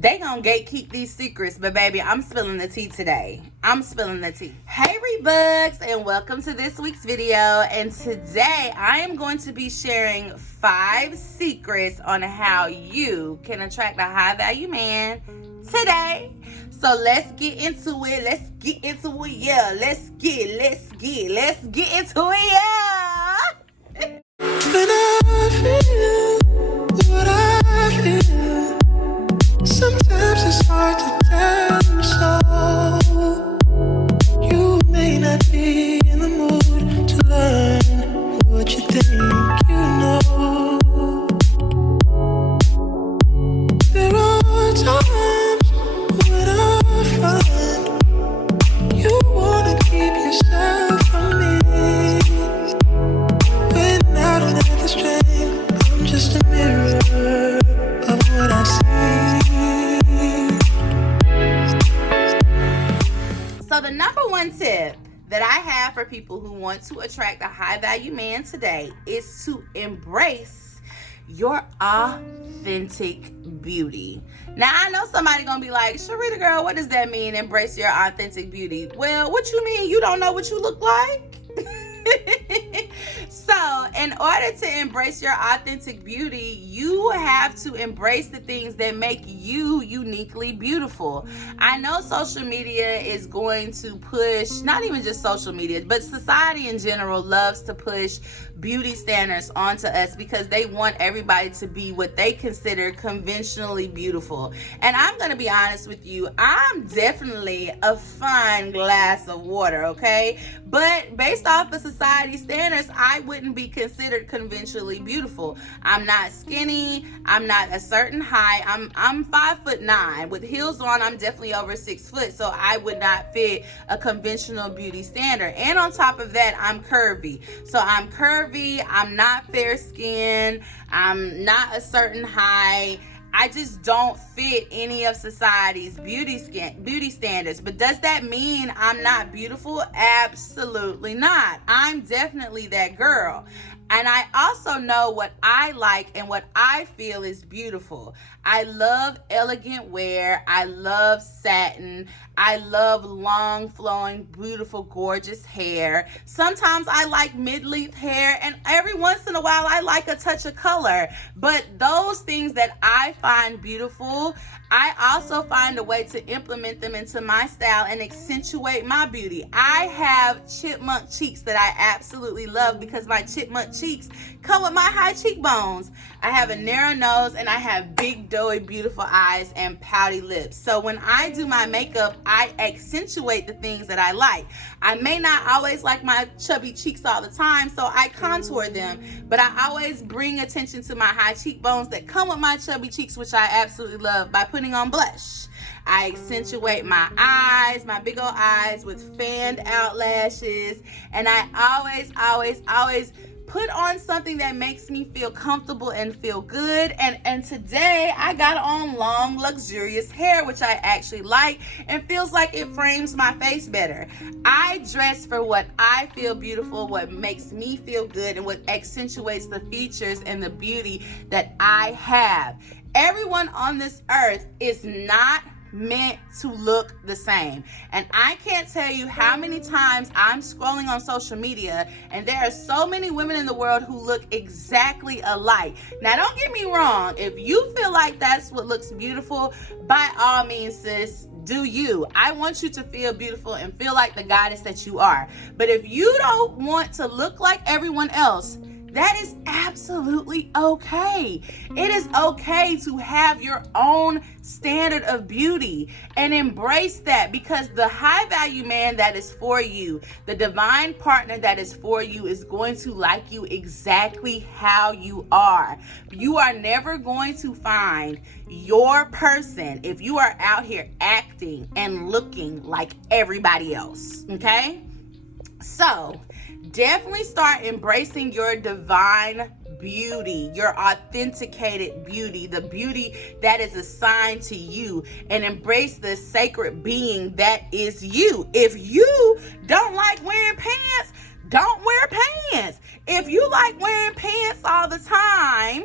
they gonna gatekeep these secrets, but baby, I'm spilling the tea today. I'm spilling the tea. Hey Rebugs, and welcome to this week's video. And today I am going to be sharing 5 secrets on how you can attract a high value man today. So let's get into it. Yeah. Let's get into it, yeah. When I feel what I feel, sometimes it's hard to tell you so. You may not be in the mood to learn what you think you know. There are times when I find you wanna keep yourself from me. When I don't have the strength, I'm just a mirror of what I see. So the number one tip that I have for people who want to attract a high value man today is to embrace your authentic beauty. Now I know somebody gonna be like, Sherita girl, what does that mean, embrace your authentic beauty? Well, what you mean? You don't know what you look like? So in order to embrace your authentic beauty, you have to embrace the things that make you uniquely beautiful. I know social media is going to push, not even just social media, but society in general loves to push beauty standards onto us because they want everybody to be what they consider conventionally beautiful. And I'm going to be honest with you, I'm definitely a fine glass of water, okay? But based off of society standards, I wouldn't be considered conventionally beautiful. I'm not skinny. I'm not a certain height. I'm 5'9". With heels on, I'm definitely over 6 foot. So I would not fit a conventional beauty standard. And on top of that, I'm curvy. So I'm curvy. I'm not fair skinned. I'm not a certain height. I just don't fit any of society's beauty standards. But does that mean I'm not beautiful? Absolutely not. I'm definitely that girl. And I also know what I like and what I feel is beautiful. I love elegant wear. I love satin. I love long, flowing, beautiful, gorgeous hair. Sometimes I like mid-length hair, and every once in a while I like a touch of color. But those things that I find beautiful, I also find a way to implement them into my style and accentuate my beauty. I have chipmunk cheeks that I absolutely love because my chipmunk cheeks come with my high cheekbones. I have a narrow nose and I have big, doughy, beautiful eyes and pouty lips. So when I do my makeup, I accentuate the things that I like. I may not always like my chubby cheeks all the time, so I contour them, but I always bring attention to my high cheekbones that come with my chubby cheeks, which I absolutely love, by putting on blush. I accentuate my eyes, my big old eyes, with fanned out lashes, and I always put on something that makes me feel comfortable and feel good. And today I got on long, luxurious hair, which I actually like and feels like it frames my face better. I dress for what I feel beautiful, what makes me feel good, and what accentuates the features and the beauty that I have. Everyone on this earth is not meant to look the same. And I can't tell you how many times I'm scrolling on social media and there are so many women in the world who look exactly alike. Now don't get me wrong, if you feel like that's what looks beautiful, by all means, sis, do you. I want you to feel beautiful and feel like the goddess that you are. But if you don't want to look like everyone else, that is absolutely okay. It is okay to have your own standard of beauty and embrace that, because the high value man that is for you, the divine partner that is for you, is going to like you exactly how you are. You are never going to find your person if you are out here acting and looking like everybody else, okay? So definitely start embracing your divine beauty, your authenticated beauty, the beauty that is assigned to you, and embrace the sacred being that is you. If you don't like wearing pants, don't wear pants. If you like wearing pants all the time,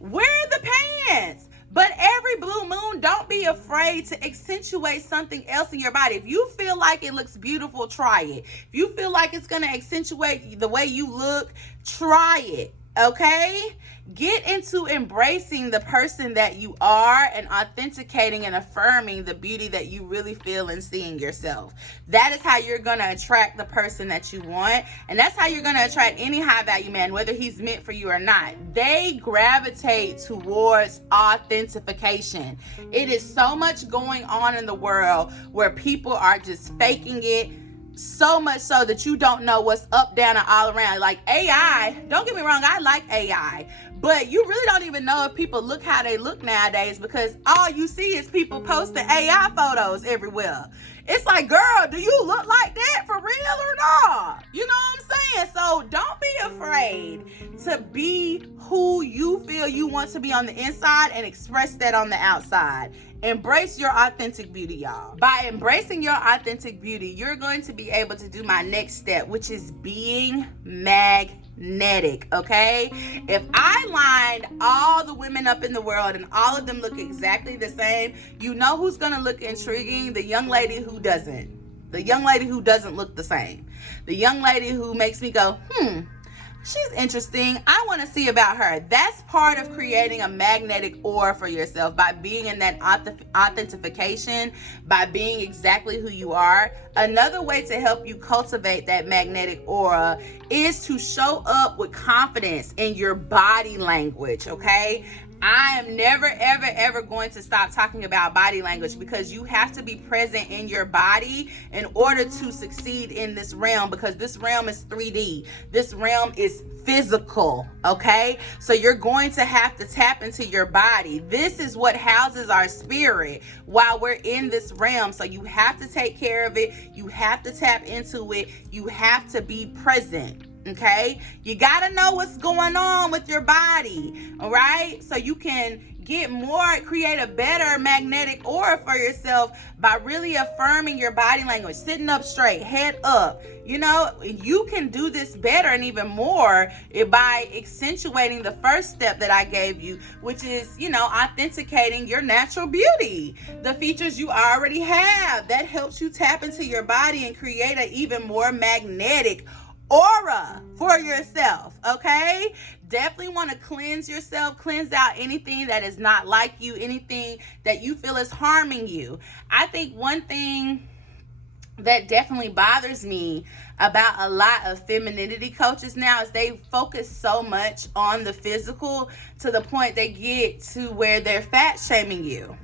wear the pants. But every blue moon, don't be afraid to accentuate something else in your body. If you feel like it looks beautiful, try it. If you feel like it's going to accentuate the way you look, try it. Okay? Get into embracing the person that you are and authenticating and affirming the beauty that you really feel and see in yourself. That is how you're going to attract the person that you want. And that's how you're going to attract any high value man, whether he's meant for you or not. They gravitate towards authentication. It is so much going on in the world where people are just faking it. So much so that you don't know what's up, down, and all around. Like AI, don't get me wrong, I like AI, but you really don't even know if people look how they look nowadays, because all you see is people posting AI photos everywhere. It's like, girl, do you look like that for real or not? You know what I'm saying? So don't be afraid to be who you feel you want to be on the inside and express that on the outside. Embrace your authentic beauty, y'all. By embracing your authentic beauty, you're going to be able to do my next step, which is being magnetic, okay? If I lined all the women up in the world and all of them look exactly the same, you know who's gonna look intriguing? The young lady who doesn't. The young lady who doesn't look the same. The young lady who makes me go, she's interesting. I want to see about her. That's part of creating a magnetic aura for yourself, by being in that authentication, by being exactly who you are. Another way to help you cultivate that magnetic aura is to show up with confidence in your body language, okay? I am never, ever, ever going to stop talking about body language, because you have to be present in your body in order to succeed in this realm, because this realm is 3D. This realm is physical, okay? So you're going to have to tap into your body. This is what houses our spirit while we're in this realm. So you have to take care of it. You have to tap into it. You have to be present. Okay, you got to know what's going on with your body, all right? So you can create a better magnetic aura for yourself by really affirming your body language, sitting up straight, head up. You know, you can do this better and even more by accentuating the first step that I gave you, which is, authenticating your natural beauty, the features you already have. That helps you tap into your body and create an even more magnetic aura for yourself, okay? Definitely want to cleanse yourself, cleanse out anything that is not like you, anything that you feel is harming you. I think one thing that definitely bothers me about a lot of femininity coaches now is they focus so much on the physical to the point they get to where they're fat shaming you.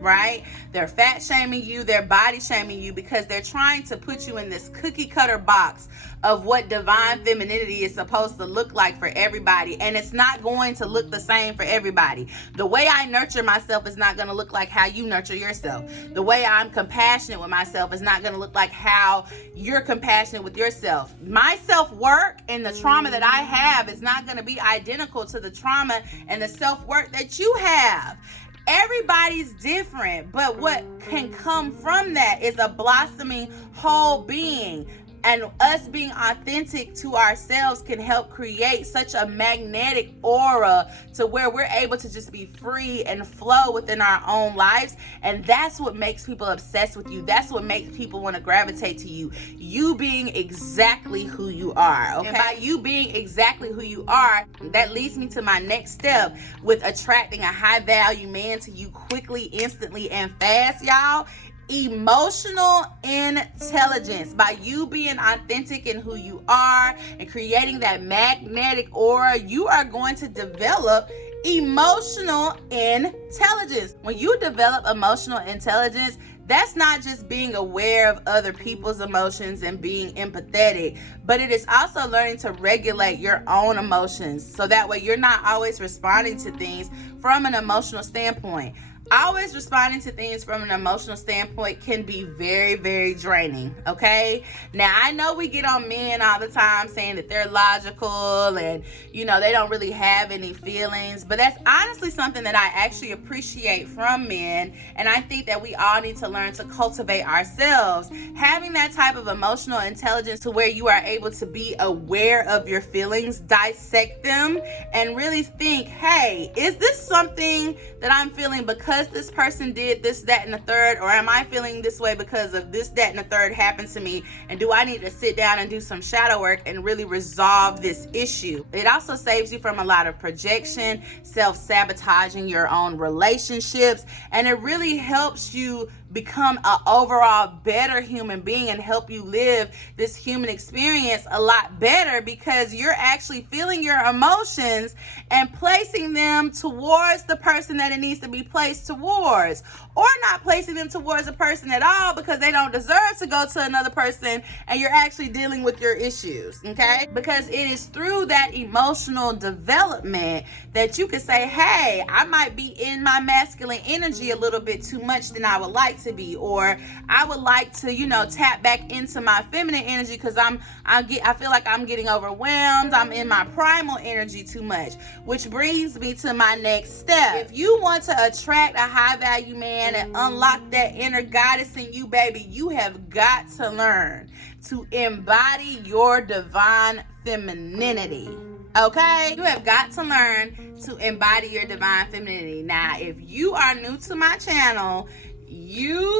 Right? They're fat shaming you, they're body shaming you, because they're trying to put you in this cookie cutter box of what divine femininity is supposed to look like for everybody. And it's not going to look the same for everybody. The way I nurture myself is not going to look like how you nurture yourself. The way I'm compassionate with myself is not going to look like how you're compassionate with yourself. My self-work and the trauma that I have is not going to be identical to the trauma and the self-work that you have. Everybody's different, but what can come from that is a blossoming whole being. And us being authentic to ourselves can help create such a magnetic aura to where we're able to just be free and flow within our own lives. And that's what makes people obsessed with you. That's what makes people want to gravitate to you. You being exactly who you are, okay? And by you being exactly who you are, that leads me to my next step with attracting a high value man to you quickly, instantly, and fast, y'all. Emotional intelligence. By you being authentic in who you are and creating that magnetic aura, you are going to develop emotional intelligence. When you develop emotional intelligence, that's not just being aware of other people's emotions and being empathetic, but it is also learning to regulate your own emotions, so that way you're not always responding to things from an emotional standpoint. Always responding to things from an emotional standpoint can be very, very draining, okay? Now, I know we get on men all the time saying that they're logical and, they don't really have any feelings, but that's honestly something that I actually appreciate from men, and I think that we all need to learn to cultivate ourselves. Having that type of emotional intelligence to where you are able to be aware of your feelings, dissect them, and really think, hey, is this something that I'm feeling because this person did this, that, and the third, or am I feeling this way because of this, that, and the third happened to me, and do I need to sit down and do some shadow work and really resolve this issue? It also saves you from a lot of projection, self-sabotaging your own relationships, and it really helps you become an overall better human being and help you live this human experience a lot better, because you're actually feeling your emotions and placing them towards the person that it needs to be placed towards, or not placing them towards a person at all because they don't deserve to go to another person, and you're actually dealing with your issues, okay? Because it is through that emotional development that you can say, hey, I might be in my masculine energy a little bit too much than I would like to be, or I would like to, tap back into my feminine energy because I feel like I'm getting overwhelmed. I'm in my primal energy too much, which brings me to my next step. If you want to attract a high value man and unlock that inner goddess in you, baby, you have got to learn to embody your divine femininity. Okay? You have got to learn to embody your divine femininity. Now, if you are new to my channel, you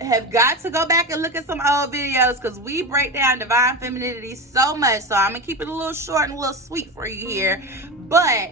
have got to go back and look at some old videos, because we break down divine femininity so much. So I'm going to keep it a little short and a little sweet for you here. But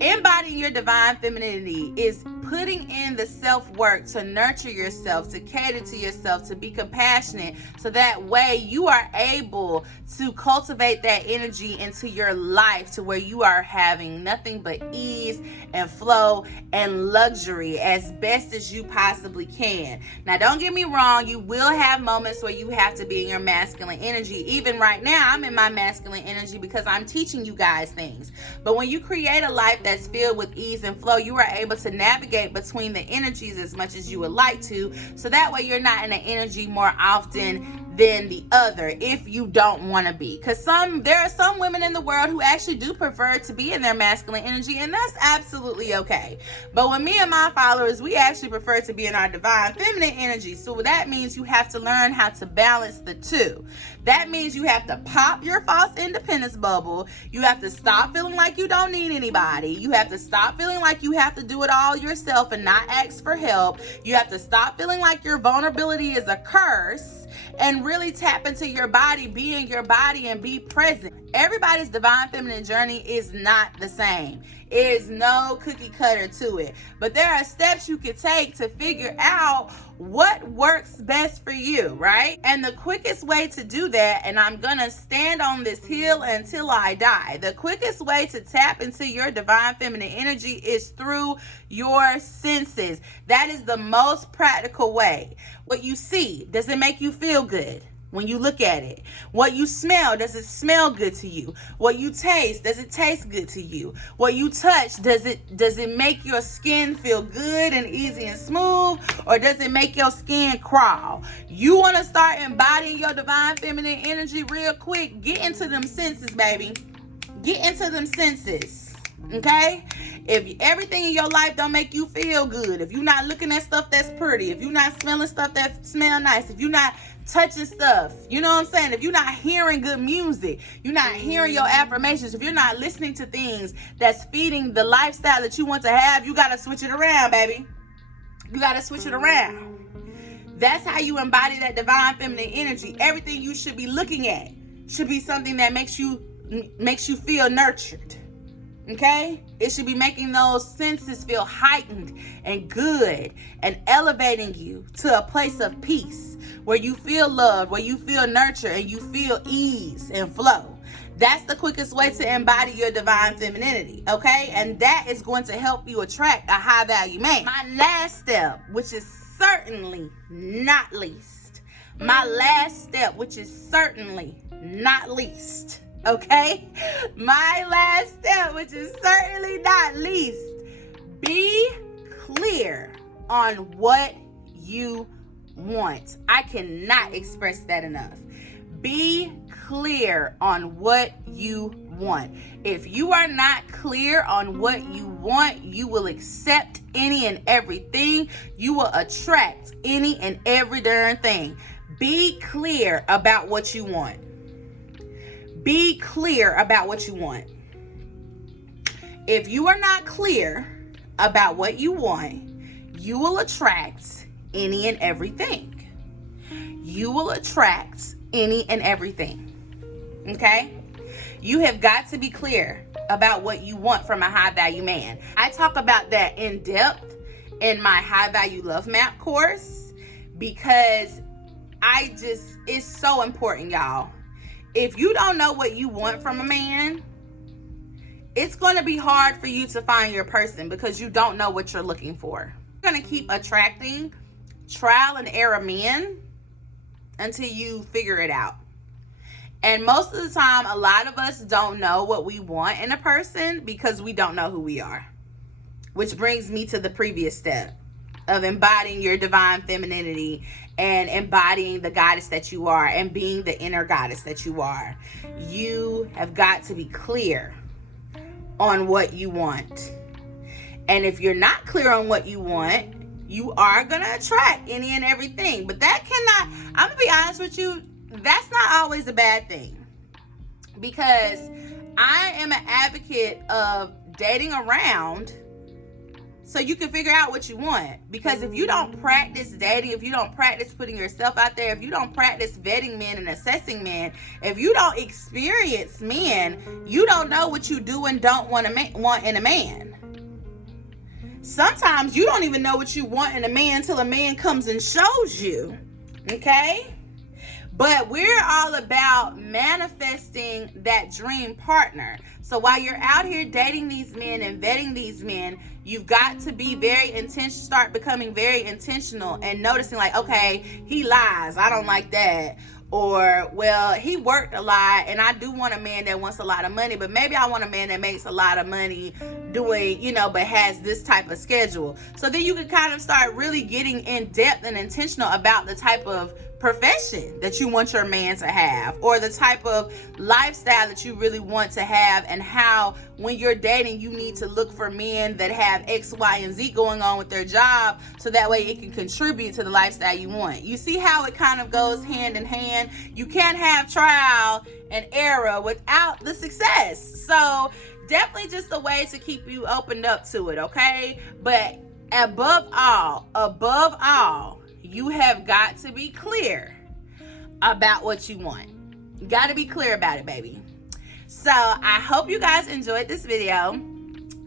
embodying your divine femininity is putting in the self-work to nurture yourself, to cater to yourself, to be compassionate, so that way you are able to cultivate that energy into your life to where you are having nothing but ease and flow and luxury as best as you possibly can. Now, don't get me wrong, you will have moments where you have to be in your masculine energy. Even right now, I'm in my masculine energy because I'm teaching you guys things. But when you create a life that's filled with ease and flow, you are able to navigate between the energies as much as you would like to, so that way you're not in an energy more often than the other if you don't want to be. Because there are some women in the world who actually do prefer to be in their masculine energy, and that's absolutely okay. But when me and my followers, we actually prefer to be in our divine feminine energy. So that means you have to learn how to balance the two. That means you have to pop your false independence bubble. You have to stop feeling like you don't need anybody. You have to stop feeling like you have to do it all yourself and not ask for help. You have to stop feeling like your vulnerability is a curse, and really tap into your body, be in your body, and be present. Everybody's divine feminine journey is not the same. There is no cookie cutter to it. But there are steps you can take to figure out what works best for you, right? And the quickest way to do that, and I'm gonna stand on this hill until I die, the quickest way to tap into your divine feminine energy is through your senses. That is the most practical way. What you see, does it make you feel good when you look at it? What you smell, does it smell good to you? What you taste, does it taste good to you? What you touch, does it make your skin feel good and easy and smooth, or does it make your skin crawl? You want to start embodying your divine feminine energy real quick? Get into them senses, baby. Get into them senses. Okay? If everything in your life don't make you feel good, if you're not looking at stuff that's pretty, if you're not smelling stuff that smell nice, if you're not touching stuff, you know what I'm saying? If you're not hearing good music, you're not hearing your affirmations, if you're not listening to things that's feeding the lifestyle that you want to have, you got to switch it around, baby. You got to switch it around. That's how you embody that divine feminine energy. Everything you should be looking at should be something that makes you feel nurtured. Okay? It should be making those senses feel heightened and good and elevating you to a place of peace where you feel loved, where you feel nurtured, and you feel ease and flow. That's the quickest way to embody your divine femininity, okay? And that is going to help you attract a high value man. My last step, which is certainly not least. Okay? My last step, which is certainly not least, be clear on what you want. I cannot express that enough. Be clear on what you want. If you are not clear on what you want, you will accept any and everything. You will attract any and every darn thing. Be clear about what you want. Be clear about what you want. If you are not clear about what you want, you will attract any and everything. You will attract any and everything. Okay? You have got to be clear about what you want from a high value man. I talk about that in depth in my high value love map course because it's so important, y'all. If you don't know what you want from a man, it's going to be hard for you to find your person because you don't know what you're looking for. You're going to keep attracting trial and error men until you figure it out. And most of the time, a lot of us don't know what we want in a person because we don't know who we are. Which brings me to the previous step of embodying your divine femininity and embodying the goddess that you are and being the inner goddess that you are. You have got to be clear on what you want. And if you're not clear on what you want, you are going to attract any and everything. But that cannot, I'm going to be honest with you, that's not always a bad thing. Because I am an advocate of dating around so you can figure out what you want. Because if you don't practice dating, if you don't practice putting yourself out there, if you don't practice vetting men and assessing men, if you don't experience men, you don't know what you do and don't want in a man. Sometimes you don't even know what you want in a man until a man comes and shows you. Okay? But we're all about manifesting that dream partner. So while you're out here dating these men and vetting these men, you've got to be very intentional, start becoming very intentional and noticing like, okay, he lies, I don't like that. Or, well, he worked a lot and I do want a man that wants a lot of money, but maybe I want a man that makes a lot of money doing, but has this type of schedule. So then you can kind of start really getting in depth and intentional about the type of profession that you want your man to have, or the type of lifestyle that you really want to have, and how when you're dating you need to look for men that have X, Y, and Z going on with their job, so that way it can contribute to the lifestyle you want. You see how it kind of goes hand in hand? You can't have trial and error without the success. So definitely just a way to keep you opened up to it, okay? But above all, you have got to be clear about what you want. You got to be clear about it, baby. So I hope you guys enjoyed this video.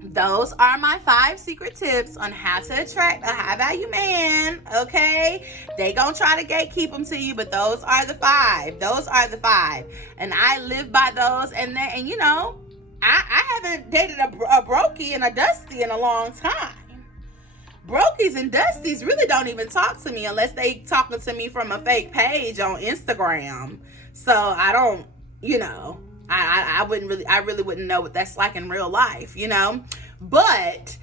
Those are my 5 secret tips on how to attract a high value man, okay? They gonna try to gatekeep them to you, but those are the 5. Those are the 5. And I live by those. And I haven't dated a brokey and a dusty in a long time. Brokies and dusties really don't even talk to me unless they talking to me from a fake page on Instagram. So I don't, I really wouldn't know what that's like in real life, But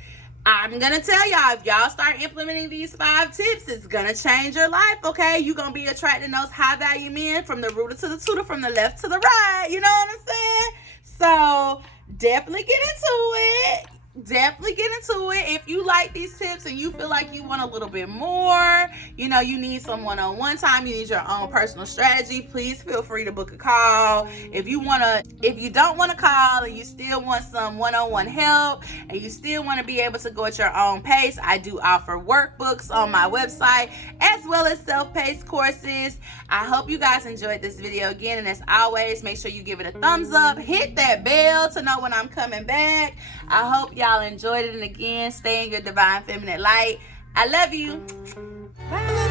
I'm gonna tell y'all, if y'all start implementing these 5 tips, it's gonna change your life, okay? You're gonna be attracting those high value men from the rooter to the tutor, from the left to the right. You know what I'm saying? So definitely get into it. Definitely get into it. If you like these tips and you feel like you want a little bit more, you need some one-on-one time, you need your own personal strategy, please feel free to book a call. If you don't want to call and you still want some one-on-one help and you still want to be able to go at your own pace, I do offer workbooks on my website as well as self-paced courses. I hope you guys enjoyed this video again, and as always, make sure you give it a thumbs up, hit that bell to know when I'm coming back. I hope y'all enjoyed it, and again, stay in your divine feminine light. I love you. Bye.